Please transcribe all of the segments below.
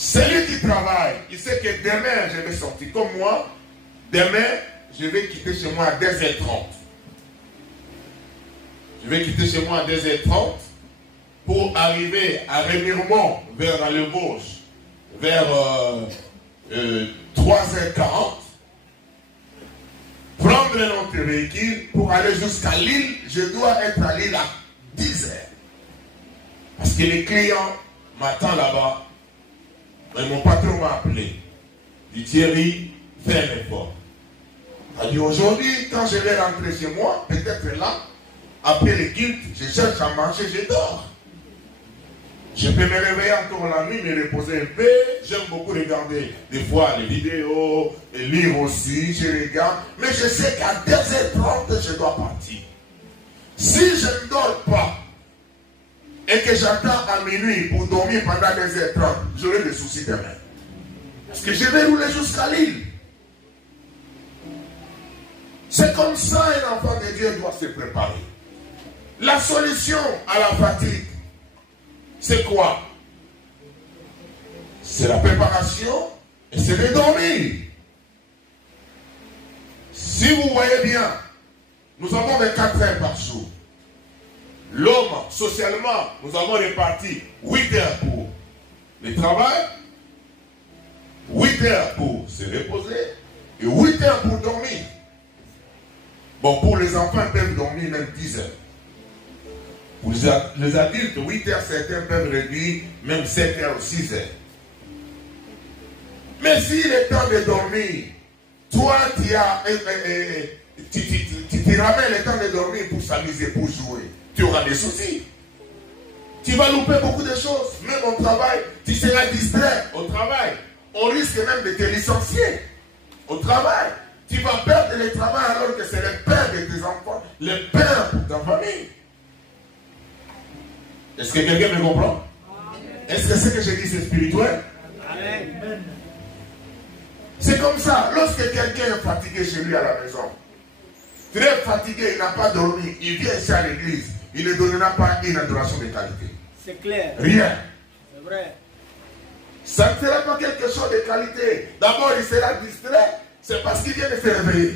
Celui qui travaille, il sait que demain je vais sortir. Comme moi, demain je vais quitter chez moi à 2h30. Je vais quitter chez moi à 2h30 pour arriver à Remiremont vers le Bauge vers 3h40. Prendre un autre véhicule pour aller jusqu'à Lille. Je dois être à Lille à 10h. Parce que les clients m'attendent là-bas. Et mon patron m'a appelé. Il dit Thierry, fais un effort. Il a dit aujourd'hui, quand je vais rentrer chez moi, peut-être là, après le culte, je cherche à manger, je dors. Je peux me réveiller encore la nuit, me reposer un peu. J'aime beaucoup regarder des fois les vidéos, et lire aussi, je regarde. Mais je sais qu'à 2h30, je dois partir. Si je ne dors pas, et que j'attends à minuit pour dormir pendant 2h30, j'aurai des soucis demain. Parce que je vais rouler jusqu'à Lille. C'est comme ça un enfant de Dieu doit se préparer. La solution à la fatigue, c'est quoi? C'est la préparation et c'est de dormir. Si vous voyez bien, nous avons 24 heures par jour. L'homme, socialement, nous avons réparti 8 heures pour le travail, 8 heures pour se reposer et 8 heures pour dormir. Bon, pour les enfants, ils peuvent dormir même 10 heures. Pour les adultes, 8 heures, certains peuvent réduire même 7 heures ou 6 heures. Mais s'il est temps de dormir, toi, tu ramènes le temps de dormir pour s'amuser, pour jouer. Tu auras des soucis. Tu vas louper beaucoup de choses. Même au travail, tu seras distrait au travail. On risque même de te licencier au travail. Tu vas perdre le travail alors que c'est le père de tes enfants, le père de ta famille. Est-ce que quelqu'un me comprend? Est-ce que ce que je dis c'est spirituel? Amen. C'est comme ça. Lorsque quelqu'un est fatigué chez lui à la maison, très fatigué, il n'a pas dormi, il vient ici à l'église, il ne donnera pas une adoration de qualité. C'est clair. Rien. C'est vrai. Ça ne sera pas quelque chose de qualité. D'abord, il sera distrait. C'est parce qu'il vient de se réveiller.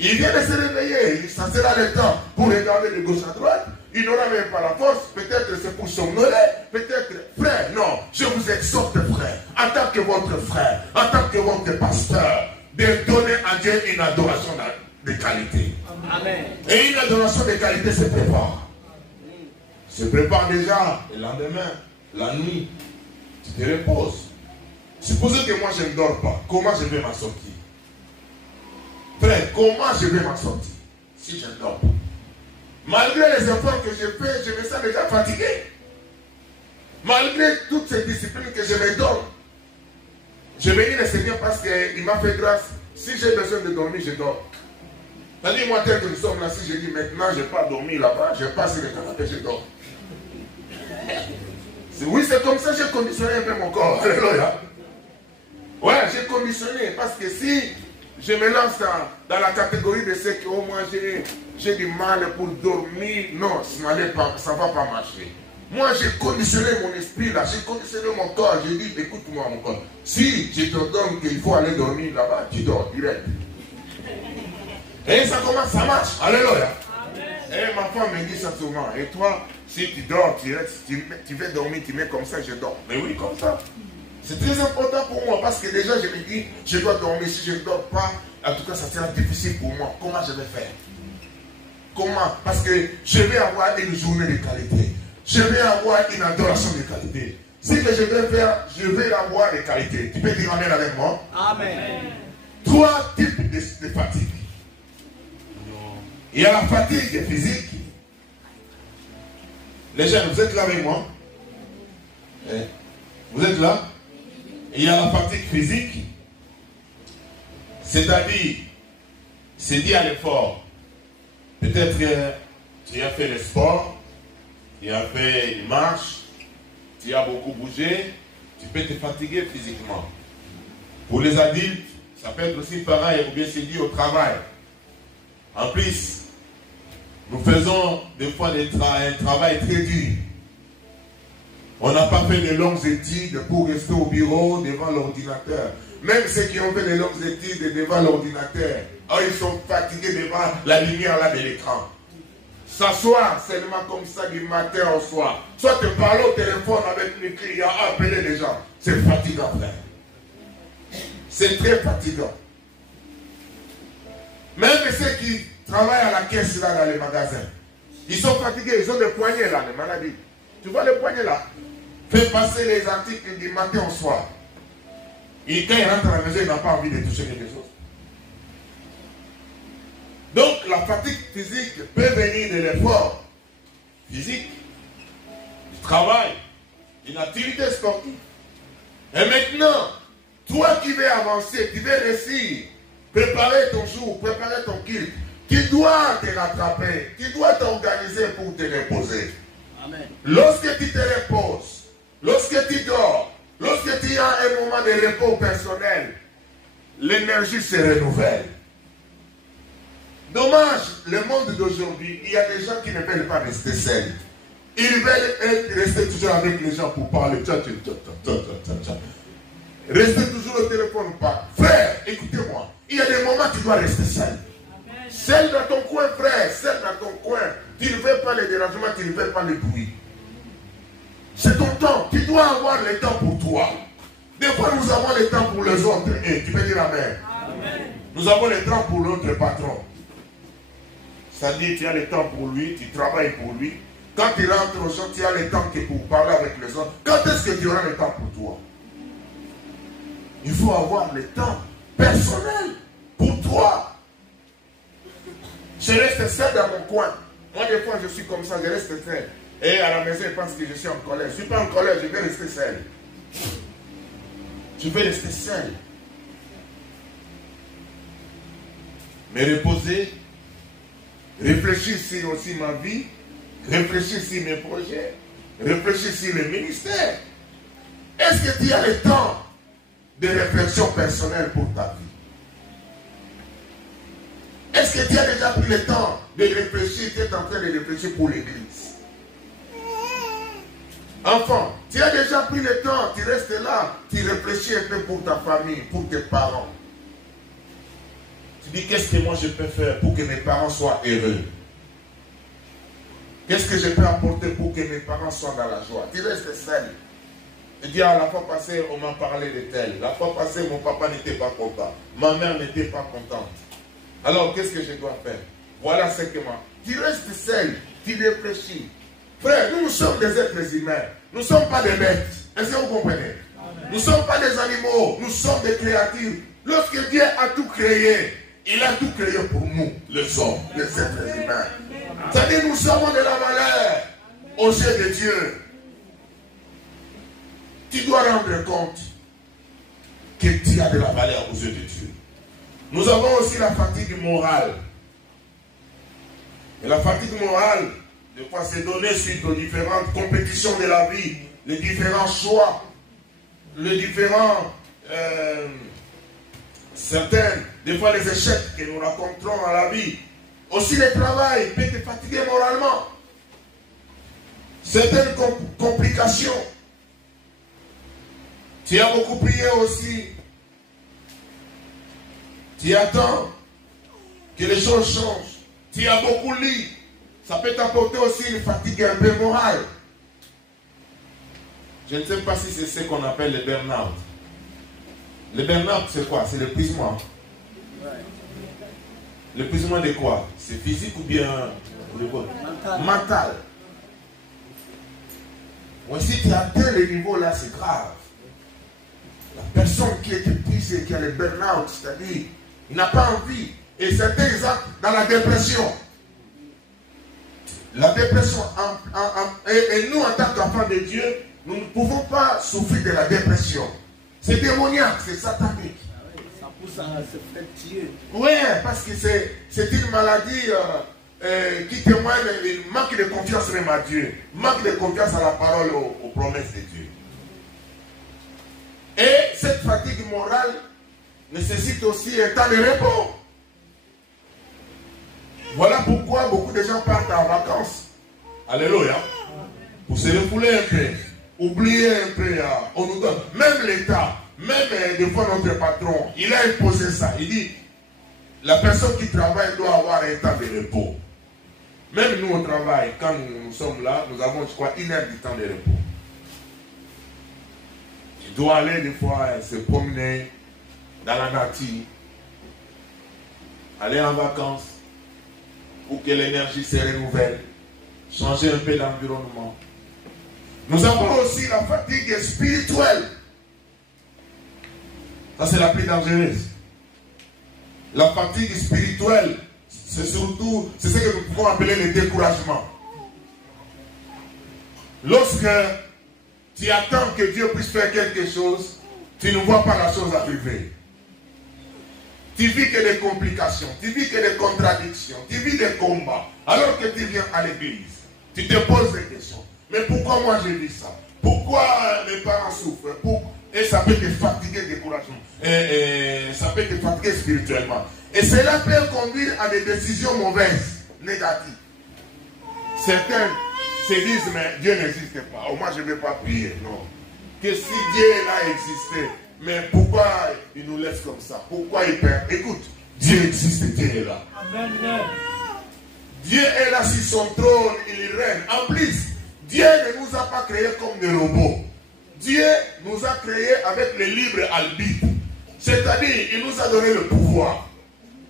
Il vient de se réveiller. Ça sera le temps pour regarder de gauche à droite. Il n'aura même pas la force. Peut-être c'est pour somnoler. Peut-être, frère, non. Je vous exhorte, frère, en tant que votre frère, en tant que votre pasteur, de donner à Dieu une adoration de qualité. Amen. Et une adoration de qualité se prépare. Se prépare déjà le lendemain, la nuit. Tu te reposes. Supposez que moi je ne dors pas. Comment je vais m'en sortir? Frère, comment je vais m'en sortir si je ne dors pas? Malgré les efforts que je fais, je me sens déjà fatigué. Malgré toutes ces disciplines que je me donne, je bénis le Seigneur parce qu'il m'a fait grâce. Si j'ai besoin de dormir, je dors. C'est-à-dire, moi, tel que nous sommes là, si je dis maintenant, je n'ai pas dormi là-bas, je passe le canapé, je dors. Oui, c'est comme ça que j'ai conditionné un peu mon corps. Alléluia. Ouais, j'ai conditionné parce que si je me lance dans la catégorie de ceux qui au moins j'ai du mal pour dormir, non, ça ne va pas marcher. Moi, j'ai conditionné mon esprit là, j'ai conditionné mon corps, j'ai dit, écoute-moi mon corps, si je te donne qu'il faut aller dormir là-bas, tu dors direct. Et ça commence, ça marche. Alléluia. Et ma femme me dit ça souvent, et toi, si tu dors, tu veux dormir, tu mets comme ça, je dors. Mais oui, comme ça. C'est très important pour moi parce que déjà je me dis, je dois dormir. Si je ne dors pas, en tout cas ça sera difficile pour moi. Comment je vais faire? Comment? Parce que je vais avoir une journée de qualité. Je vais avoir une adoration de qualité. Ce que je vais faire, je vais avoir de qualité. Tu peux dire amen avec moi? Amen. 3 types de fatigue. Il y a la fatigue physique. Les jeunes, vous êtes là avec moi? Vous êtes là? Il y a la fatigue physique, c'est-à-dire, c'est dit à l'effort. Peut-être que tu as fait le sport, tu as fait une marche, tu as beaucoup bougé, tu peux te fatiguer physiquement. Pour les adultes, ça peut être aussi pareil, ou bien c'est dit au travail. En plus, nous faisons des fois un travail très dur. On n'a pas fait de longues études pour rester au bureau devant l'ordinateur. Même ceux qui ont fait de longues études devant l'ordinateur, ils sont fatigués devant la lumière là de l'écran. S'asseoir seulement comme ça du matin au soir. Soit te parler au téléphone avec les clients, appeler les gens. C'est fatigant, frère. C'est très fatigant. Même ceux qui travaillent à la caisse là dans les magasins, ils sont fatigués, ils ont des poignets là, les maladies. Tu vois les poignets là? Fais passer les articles du matin au soir. Et quand il rentre à la maison, il n'a pas envie de toucher quelque chose. Donc la fatigue physique peut venir de l'effort physique, du travail, d'une activité sportive. Et maintenant, toi qui veux avancer, qui veux réussir, préparer ton jour, préparer ton culte, tu dois te rattraper, tu dois t'organiser pour te reposer. Amen. Lorsque tu te reposes, lorsque tu dors, lorsque tu as un moment de repos personnel, l'énergie se renouvelle. Dommage, le monde d'aujourd'hui, il y a des gens qui ne veulent pas rester seuls. Ils veulent rester toujours avec les gens pour parler. Rester toujours au téléphone ou pas. Frère, écoutez-moi. Il y a des moments où tu dois rester seul. Seul dans ton coin, frère. Seul dans ton coin. Tu ne veux pas les dérangements, tu ne veux pas les bruits. C'est ton temps. Tu dois avoir le temps pour toi. Des fois, nous avons le temps pour les autres. Et tu peux dire amen. Amen. Nous avons le temps pour notre patron. Ça dit, tu as le temps pour lui, tu travailles pour lui. Quand tu rentres aux gens, tu as le temps pour parler avec les autres. Quand est-ce que tu auras le temps pour toi? Il faut avoir le temps personnel pour toi. Je reste seul dans mon coin. Moi, des fois, je suis comme ça, je reste seul. Et à la maison, je pense que je suis en colère. Je ne suis pas en colère, je vais rester seul. Je vais rester seul. Me reposer, réfléchir sur aussi ma vie, réfléchir sur mes projets, réfléchir sur le ministère. Est-ce que tu as le temps de réflexion personnelle pour ta vie? Est-ce que tu as déjà pris le temps de réfléchir, tu es en train de réfléchir pour l'église? Enfant, tu as déjà pris le temps, tu restes là, tu réfléchis un peu pour ta famille, pour tes parents. Tu dis, qu'est-ce que moi je peux faire pour que mes parents soient heureux? Qu'est-ce que je peux apporter pour que mes parents soient dans la joie? Tu restes seul. Tu dis, la fois passée, on m'a parlé de tel. La fois passée, mon papa n'était pas content. Ma mère n'était pas contente. Alors, qu'est-ce que je dois faire? Voilà ce que moi. Tu restes seul, tu réfléchis. Frère, nous sommes des êtres humains. Nous ne sommes pas des bêtes. Est-ce que vous comprenez? Amen. Nous ne sommes pas des animaux. Nous sommes des créatures. Lorsque Dieu a tout créé, il a tout créé pour nous, les hommes, les êtres humains. C'est-à-dire, nous sommes de la valeur aux yeux de Dieu. Tu dois rendre compte que tu as de la valeur aux yeux de Dieu. Nous avons aussi la fatigue morale. Et la fatigue morale, des fois, c'est donné suite aux différentes compétitions de la vie, les différents choix, les différents, certaines, des fois les échecs que nous rencontrons dans la vie. Aussi le travail peut te fatiguer moralement. Certaines complications. Tu as beaucoup prié aussi. Tu attends que les choses changent. Tu as beaucoup lu. Ça peut t'apporter aussi une fatigue un peu morale. Je ne sais pas si c'est ce qu'on appelle le burn-out. Le burn-out, c'est quoi? C'est l'épuisement. L'épuisement de quoi? C'est physique ou bien mental. Moi, si tu atteins le niveau là, c'est grave. La personne qui est épuisée, qui a le burn-out, c'est-à-dire, il n'a pas envie. Et certains exemples dans la dépression. La dépression, et nous en tant qu'enfants de Dieu, nous ne pouvons pas souffrir de la dépression. C'est démoniaque, c'est satanique. Ça pousse à se faire tuer. Oui, parce que c'est une maladie qui témoigne d'un manque de confiance même à Dieu, manque de confiance à la parole, aux promesses de Dieu. Et cette fatigue morale nécessite aussi un temps de repos. Voilà pourquoi beaucoup de gens partent en vacances. Alléluia. Pour se refouler un peu. oubliez un peu, on nous donne, même l'État, même des fois notre patron, il a imposé ça. Il dit, la personne qui travaille doit avoir un temps de repos. Même nous au travail, quand nous sommes là, nous avons, je crois, 1 heure du temps de repos. Tu dois aller des fois se promener dans la nature, aller en vacances, pour que l'énergie se renouvelle, changer un peu l'environnement. Nous avons aussi la fatigue spirituelle. Ça, c'est la plus dangereuse. La fatigue spirituelle, c'est surtout, c'est ce que nous pouvons appeler le découragement. Lorsque tu attends que Dieu puisse faire quelque chose, tu ne vois pas la chose arriver. Tu vis que des complications, tu vis que des contradictions, tu vis des combats. Alors que tu viens à l'église, tu te poses des questions. Mais pourquoi moi je vis ça? Pourquoi mes parents souffrent? Et ça peut te fatiguer découragement. Et ça peut te fatiguer spirituellement. Et cela peut conduire à des décisions mauvaises, négatives. Certains se disent, mais Dieu n'existe pas. Oh, moi je ne vais pas prier. Non. Que si Dieu a existé, mais pourquoi il nous laisse comme ça? Pourquoi il perd? Écoute, Dieu existe, Dieu est là. Amen. Dieu est là sur son trône, il règne. En plus, Dieu ne nous a pas créés comme des robots. Dieu nous a créés avec le libre arbitre. C'est-à-dire, il nous a donné le pouvoir.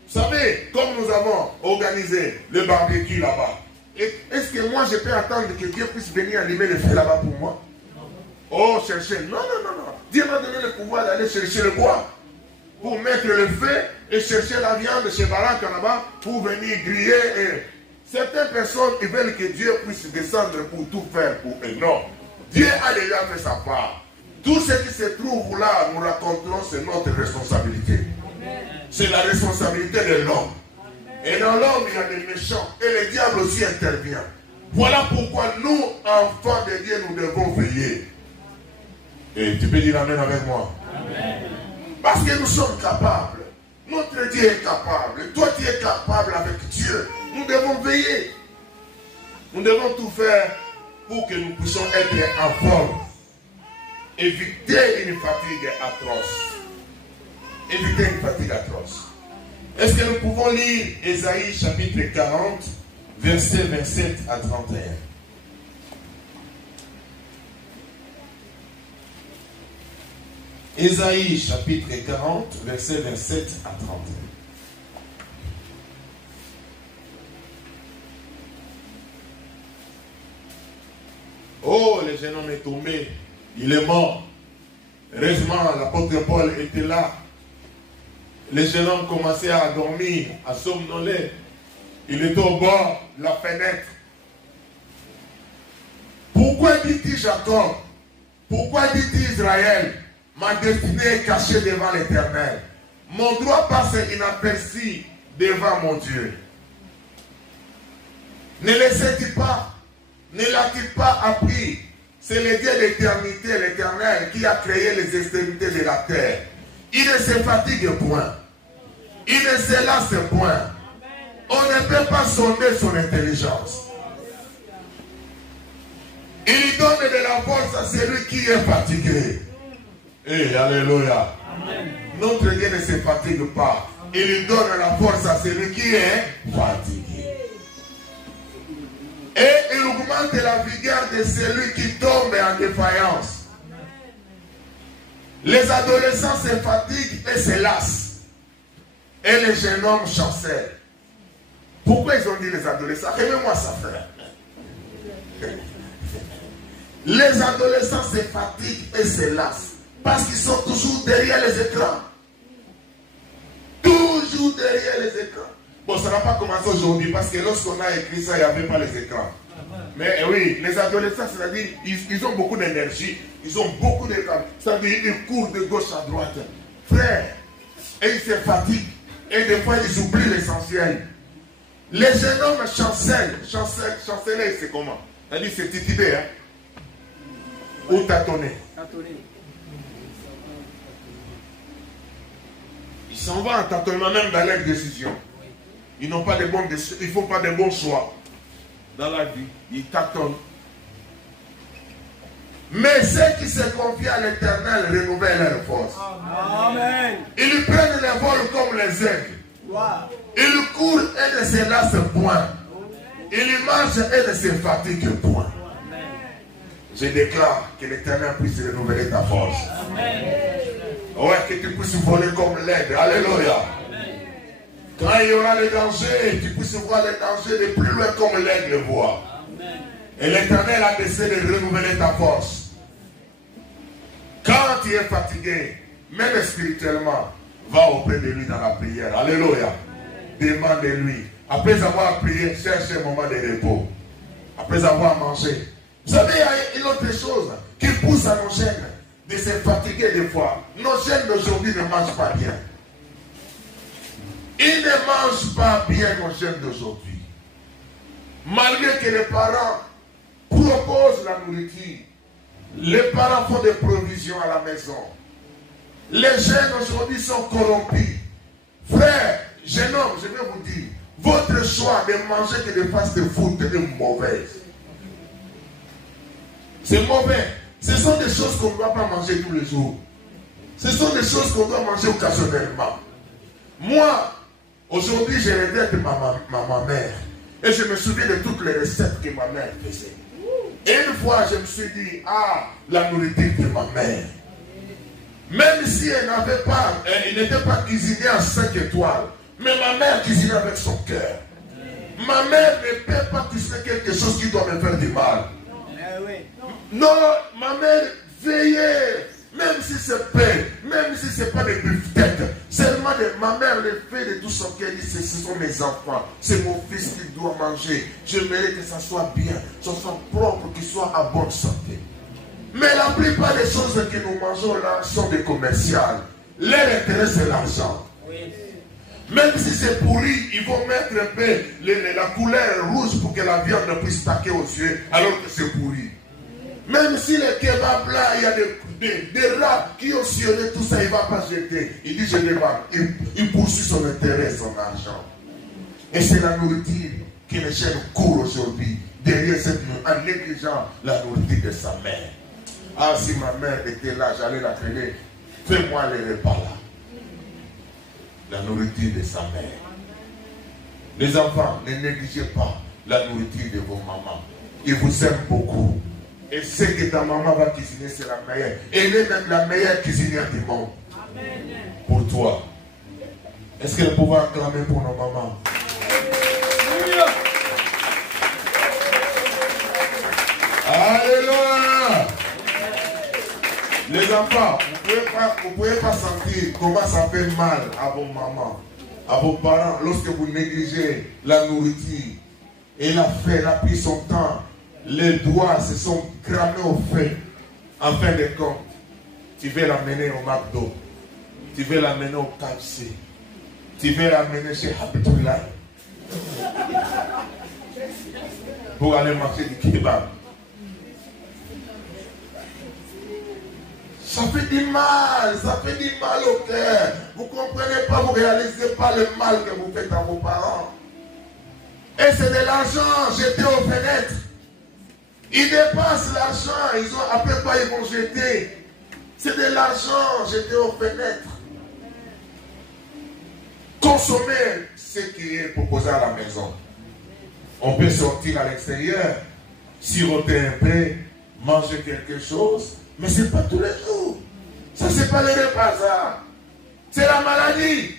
Vous savez, comme nous avons organisé le barbecue là-bas, est-ce que moi je peux attendre que Dieu puisse venir allumer le feu là-bas pour moi? Oh, chercher. Non, non, non, non. Dieu m'a donné le pouvoir d'aller chercher le bois pour mettre le feu et chercher la viande chez Barak là-bas pour venir griller. Et certaines personnes ils veulent que Dieu puisse descendre pour tout faire pour eux. Non. Dieu a déjà fait sa part. Tout ce qui se trouve là, nous raconterons, c'est notre responsabilité. C'est la responsabilité de l'homme. Et dans l'homme, il y a des méchants. Et le diable aussi intervient. Voilà pourquoi nous, enfants de Dieu, nous devons veiller. Et tu peux dire amen avec moi. Amen. Parce que nous sommes capables. Notre Dieu est capable. Toi, tu es capable avec Dieu. Nous devons veiller. Nous devons tout faire pour que nous puissions être en forme. Éviter une fatigue atroce. Éviter une fatigue atroce. Est-ce que nous pouvons lire Ésaïe chapitre 40, versets 27 à 31? Ésaïe chapitre 40, versets 27 à 31. Oh, le jeune homme est tombé. Il est mort. Heureusement, l'apôtre Paul était là. Les jeunes hommes commençaient à dormir, à somnoler. Il était au bord de la fenêtre. Pourquoi dit-il Jacob? Pourquoi dit-il Israël? Ma destinée est cachée devant l'Éternel. Mon droit passe inaperçu devant mon Dieu. Ne laissez-t-il pas? Ne l'a-t-il pas appris? C'est le Dieu d'éternité, l'Éternel, qui a créé les extrémités de la terre. Il ne se fatigue point. Il ne se lasse point. On ne peut pas sonder son intelligence. Il donne de la force à celui qui est fatigué. Et alléluia. Amen. Notre Dieu ne se fatigue pas. Il donne la force à celui qui est fatigué. Et il augmente la vigueur de celui qui tombe en défaillance. Les adolescents se fatiguent et se lassent. Et les jeunes hommes chancellent. Pourquoi ils ont dit les adolescents? Remets-moi ça, frère. Les adolescents se fatiguent et se lassent. Parce qu'ils sont toujours derrière les écrans. Toujours derrière les écrans. Bon, ça n'a pas commencé aujourd'hui parce que lorsqu'on a écrit ça, il n'y avait pas les écrans. Mais oui, les adolescents, c'est-à-dire, ils ont beaucoup d'énergie, ils ont beaucoup d'écrans. C'est-à-dire, ils courent de gauche à droite. Frère, et ils se fatiguent. Et des fois, ils oublient l'essentiel. Les jeunes hommes chancellent. Chanceler, c'est comment? C'est-à-dire, c'est titubé, hein? Ou tâtonner. Ils s'en vont en tâtonnement même dans leurs décisions. Ils n'ont pas de bonnes décisions, ils ne font pas de bons choix dans la vie. Ils tâtonnent. Mais ceux qui se confient à l'Éternel renouvellent leur force. Amen. Ils prennent les vols comme les aigles. Wow. Ils courent et ne se lassent point. Ils marchent et ne se fatiguent point. Je déclare que l'Éternel puisse renouveler ta force. Amen. Ouais, que tu puisses voler comme l'aigle. Alléluia. Quand il y aura les dangers, tu puisses voir les dangers de plus loin comme l'aigle voit. Et l'Éternel a décidé de renouveler ta force. Quand tu es fatigué, même spirituellement, va auprès de lui dans la prière. Alléluia. Demande-lui. Après avoir prié, cherche un moment de repos. Après avoir mangé. Vous savez, il y a une autre chose qui pousse à nos jeunes de se fatiguer des fois. Nos jeunes d'aujourd'hui ne mangent pas bien. Ils ne mangent pas bien, nos jeunes d'aujourd'hui. Malgré que les parents proposent la nourriture, les parents font des provisions à la maison. Les jeunes aujourd'hui sont corrompus. Frère, jeune homme, je vais vous dire, votre choix de manger que de fast-food est mauvais. C'est mauvais. Ce sont des choses qu'on ne doit pas manger tous les jours. Ce sont des choses qu'on doit manger occasionnellement. Moi, aujourd'hui, je regrette ma mère. Et je me souviens de toutes les recettes que ma mère faisait. Et une fois, je me suis dit, ah, la nourriture de ma mère. Même si elle n'avait pas, elle n'était pas cuisinée à 5 étoiles. Mais ma mère cuisinait avec son cœur. Ma mère ne peut pas cuisiner quelque chose qui doit me faire du mal. Non, ma mère veillait, même si c'est pain, même si ce n'est pas des beefsteaks, seulement ma mère le fait de tout son cœur, dit ce sont mes enfants, c'est mon fils qui doit manger, j'aimerais que ça soit bien, que ça soit propre, qu'il soit à bonne santé. Mais la plupart des choses que nous mangeons là sont des commerciales. Leur intérêt c'est l'argent. Même si c'est pourri, ils vont mettre un peu la couleur rouge pour que la viande ne puisse taquer aux yeux alors que c'est pourri. Même si les kebabs là, il y a des rats qui ont sillonné tout ça, il ne va pas jeter. Il dit je ne pas. Il poursuit son intérêt, son argent. Et c'est la nourriture que les jeunes courent aujourd'hui. Derrière cette nourriture, en négligeant la nourriture de sa mère. Ah, si ma mère était là, j'allais la traîner. Fais-moi les repas là. La nourriture de sa mère. Les enfants, ne négligez pas la nourriture de vos mamans. Ils vous aiment beaucoup. Et ce que ta maman va cuisiner, c'est la meilleure. Elle est même la meilleure cuisinière du monde. Amen. Pour toi. Est-ce qu'elle pouvait acclamer pour nos mamans? Alléluia. Les enfants, vous ne pouvez pas sentir comment ça fait mal à vos mamans, à vos parents, lorsque vous négligez la nourriture. Elle a fait, elle a pris son temps. Les doigts se sont cramés au feu. En fin de compte, tu veux l'amener au McDo. Tu veux l'amener au KFC. Tu veux l'amener chez Habitoula. Pour aller manger du kebab. Ça fait du mal au cœur. Vous ne comprenez pas, vous ne réalisez pas le mal que vous faites à vos parents. Et c'est de l'argent jeté aux fenêtres. Ils dépensent l'argent, ils ont après quoi ils vont jeter. C'est de l'argent jeté aux fenêtres. Consommer ce qui est proposé à la maison. On peut sortir à l'extérieur, siroter un peu, manger quelque chose, mais ce n'est pas tous les jours. Ça, ce n'est pas les repas, ça. C'est la maladie.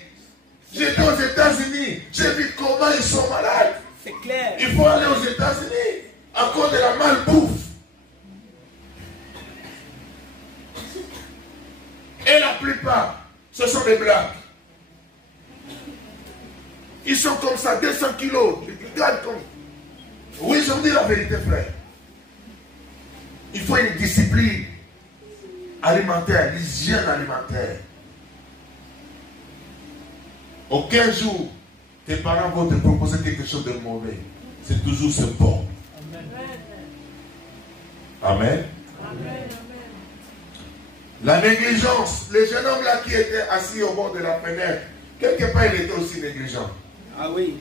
J'étais aux États-Unis, j'ai vu comment ils sont malades. C'est clair. Il faut aller aux États-Unis à cause de la malbouffe. Et la plupart, ce sont des blagues. Ils sont comme ça, 200 kilos. Ils regardent comme... Oui, je vous dis la vérité, frère. Il faut une discipline alimentaire, l'hygiène alimentaire. Aucun jour, tes parents vont te proposer quelque chose de mauvais. C'est toujours ce bon. Amen. Amen. La négligence. Le jeune homme là qui était assis au bord de la fenêtre, quelque part il était aussi négligent. Ah oui.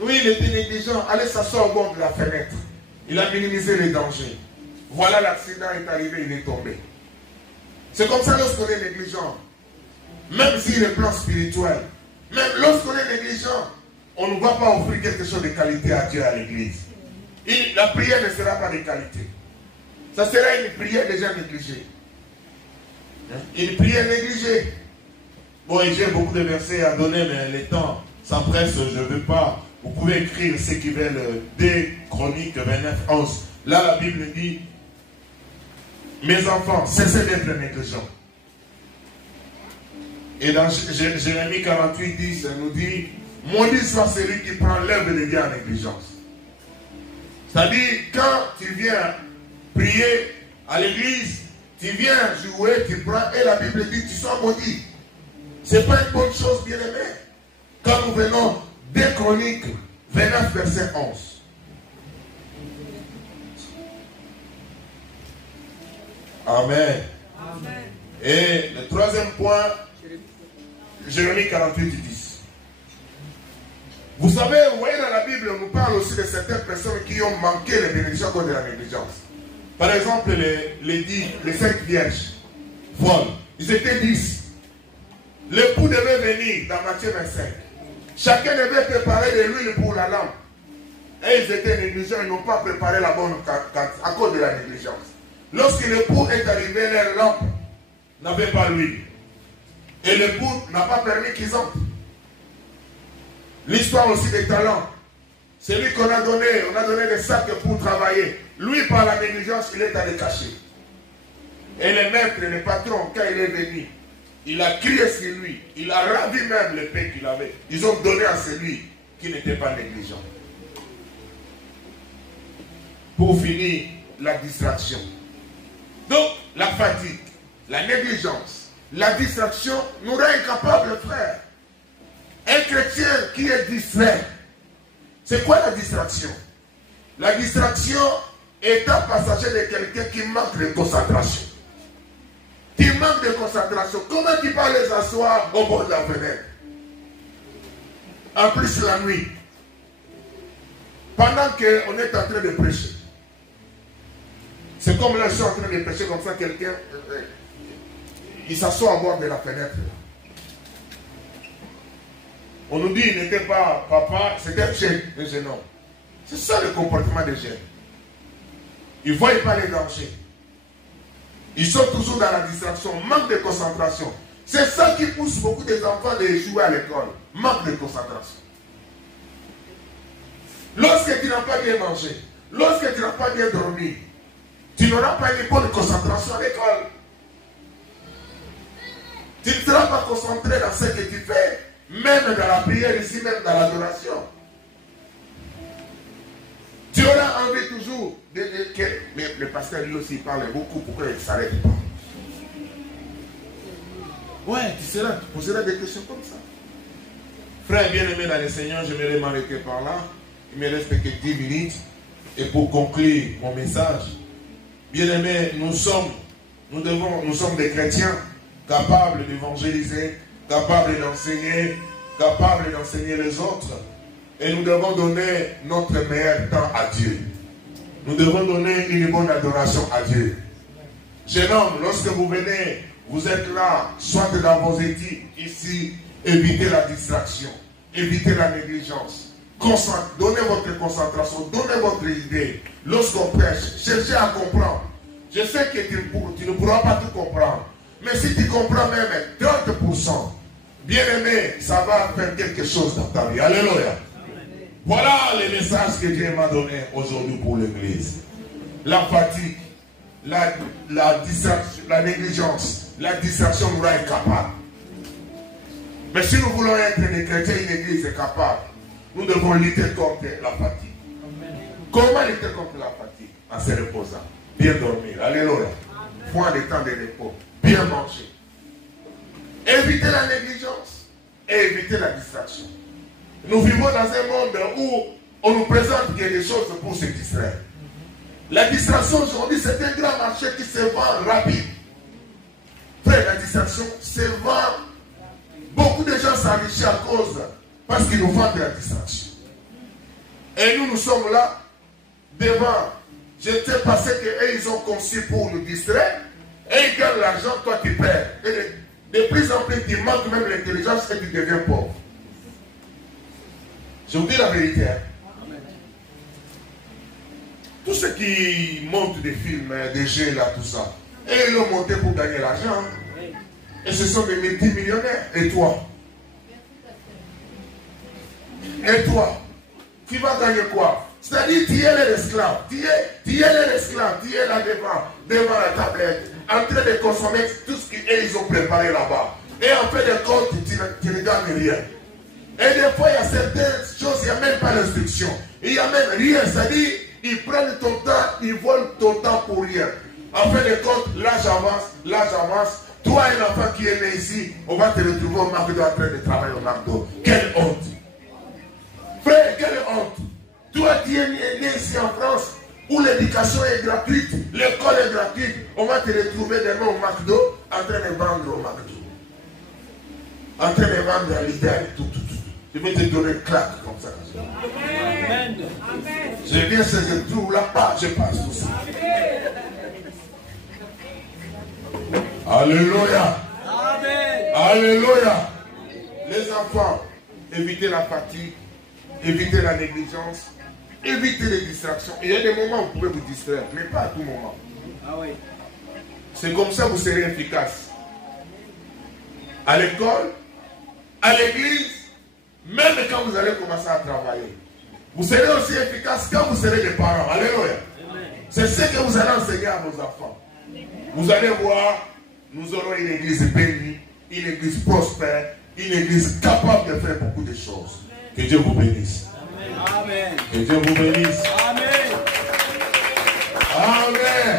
Oui, il était négligent. Allez s'asseoir au bord de la fenêtre. Il a minimisé les dangers. Voilà, l'accident est arrivé, il est tombé. C'est comme ça lorsqu'on est négligent. Même sur le plan spirituel, même lorsqu'on est négligent, on ne va pas offrir quelque chose de qualité à Dieu à l'église. La prière ne sera pas de qualité. Ça sera une prière déjà négligée. Une prière négligée. Bon, j'ai beaucoup de versets à donner, mais le temps s'empresse, je ne veux pas. Vous pouvez écrire ce qui veulent 2 Chroniques 29, 11. Là, la Bible dit, mes enfants, cessez d'être négligents. Et dans Jérémie 48, 10, elle nous dit, maudit soit celui qui prend l'œuvre de Dieu en négligence. C'est-à-dire, quand tu viens prier à l'église, tu viens jouer, tu prends, et la Bible dit, tu sois maudit. Ce n'est pas une bonne chose, bien aimé. Quand nous venons des Chroniques 29, verset 11. Amen. Amen. Et le 3e point, Jérémie 48, 10. Vous savez, vous voyez dans la Bible, on nous parle aussi de certaines personnes qui ont manqué les bénédictions à cause de la négligence. Par exemple, les 5 vierges folles. Ils étaient 10. L'époux devait venir dans Matthieu 25. Chacun devait préparer de l'huile pour la lampe. Et ils étaient négligents, ils n'ont pas préparé la bonne à cause de la négligence. Lorsque l'époux est arrivé, leur lampe n'avait pas l'huile. Et l'époux n'a pas permis qu'ils entrent. L'histoire aussi des talents. Celui qu'on a donné, on a donné des sacs pour travailler. Lui, par la négligence, il est allé cacher. Et le maître, le patron, quand il est venu, il a crié sur lui. Il a ravi même le pain qu'il avait. Ils ont donné à celui qui n'était pas négligent. Pour finir, la distraction. Donc, la fatigue, la négligence, la distraction nous rend incapables, frère. Un chrétien qui est distrait. C'est quoi la distraction? La distraction est un passager de quelqu'un qui manque de concentration. Qui manque de concentration. Comment tu peux les asseoir au bord de la fenêtre? En plus la nuit. Pendant qu'on est en train de prêcher. C'est comme là, je suis en train de prêcher comme ça, quelqu'un, il s'assoit au bord de la fenêtre. On nous dit qu'il n'était pas papa, c'était un jeune homme. C'est ça le comportement des jeunes. Ils ne voient pas les dangers. Ils sont toujours dans la distraction, manque de concentration. C'est ça qui pousse beaucoup des enfants à échouer à l'école. Manque de concentration. Lorsque tu n'as pas bien mangé, lorsque tu n'as pas bien dormi, tu n'auras pas une bonne concentration à l'école. Tu ne seras pas concentré dans ce que tu fais, même dans la prière ici, même dans l'adoration. Tu auras envie toujours mais le pasteur lui aussi parle beaucoup, pourquoi il ne s'arrête pas? Ouais, tu poseras des questions comme ça. Frère bien-aimé dans le Seigneur, je vais m'arrêter par là. Il me reste que 10 minutes. Et pour conclure mon message, bien-aimés, nous sommes des chrétiens capables d'évangéliser, capables d'enseigner les autres. Et nous devons donner notre meilleur temps à Dieu. Nous devons donner une bonne adoration à Dieu. Jeune homme, lorsque vous venez, vous êtes là, soit dans vos études ici, évitez la distraction, évitez la négligence. Donnez votre concentration, donnez votre idée. Lorsqu'on prêche, cherchez à comprendre. Je sais que tu ne pourras pas tout comprendre. Mais si tu comprends même 30%, bien aimé, ça va faire quelque chose dans ta vie. Alléluia. Voilà les messages que Dieu m'a donné aujourd'hui pour l'Église. La fatigue, la distraction, la négligence, la distraction nous rend incapables. Mais si nous voulons être des chrétiens, une Église est capable. Nous devons lutter contre la fatigue. Comment lutter contre la fatigue? En se reposant, bien dormir. Alléluia. Prendre des temps de repos, bien manger. Éviter la négligence et éviter la distraction. Nous vivons dans un monde où on nous présente quelque chose pour se distraire. La distraction aujourd'hui, c'est un grand marché qui se vend rapide. Frère, la distraction se vend. Beaucoup de gens s'enrichissent à cause parce qu'ils nous vendent de la distraction. Et nous sommes là devant Je t'ai passé qu'ils ont conçu pour nous distraire. Et ils gagnent l'argent, toi tu perds. Et de plus en plus, tu manques même l'intelligence et tu deviens pauvre. Je vous dis la vérité. Hein. Tous ceux qui montent des films, des jeux là, tout ça, et ils l'ont monté pour gagner l'argent. Et ce sont des multimillionnaires. Et toi? Et toi? Tu vas gagner quoi? C'est-à-dire, tu es l'esclave. Tu es l'esclave. Tu es là devant la tablette, en train de consommer tout ce qu'ils ont préparé là-bas. Et en fait de compte, tu ne gagnes rien. Et des fois, il y a certaines choses, il n'y a même pas d'instruction. Il n'y a même rien. C'est-à-dire, ils prennent ton temps, ils volent ton temps pour rien. En fait de compte, là j'avance. Toi, un enfant qui est né ici, on va te retrouver au McDo en train de travailler au McDo. Quelle honte! Frère, quelle honte! Toi, tu es né ici en France, où l'éducation est gratuite, l'école est gratuite, on va te retrouver demain au McDo en train de vendre au McDo. En train de vendre à l'idée, tout. Je vais te donner une claque comme ça. Amen. Je viens ce que je trouve là-bas, je passe tout ça. Alléluia. Amen. Alléluia. Les enfants, évitez la fatigue, évitez la négligence, évitez les distractions. Il y a des moments où vous pouvez vous distraire, mais pas à tout moment. Ah oui. C'est comme ça que vous serez efficace. À l'école, à l'église, même quand vous allez commencer à travailler. Vous serez aussi efficace quand vous serez des parents. Alléluia. C'est ce que vous allez enseigner à vos enfants. Vous allez voir, nous aurons une église bénie, une église prospère, une église capable de faire beaucoup de choses. Que Dieu vous bénisse. Amen. Que Dieu vous bénisse. Amen. Amen.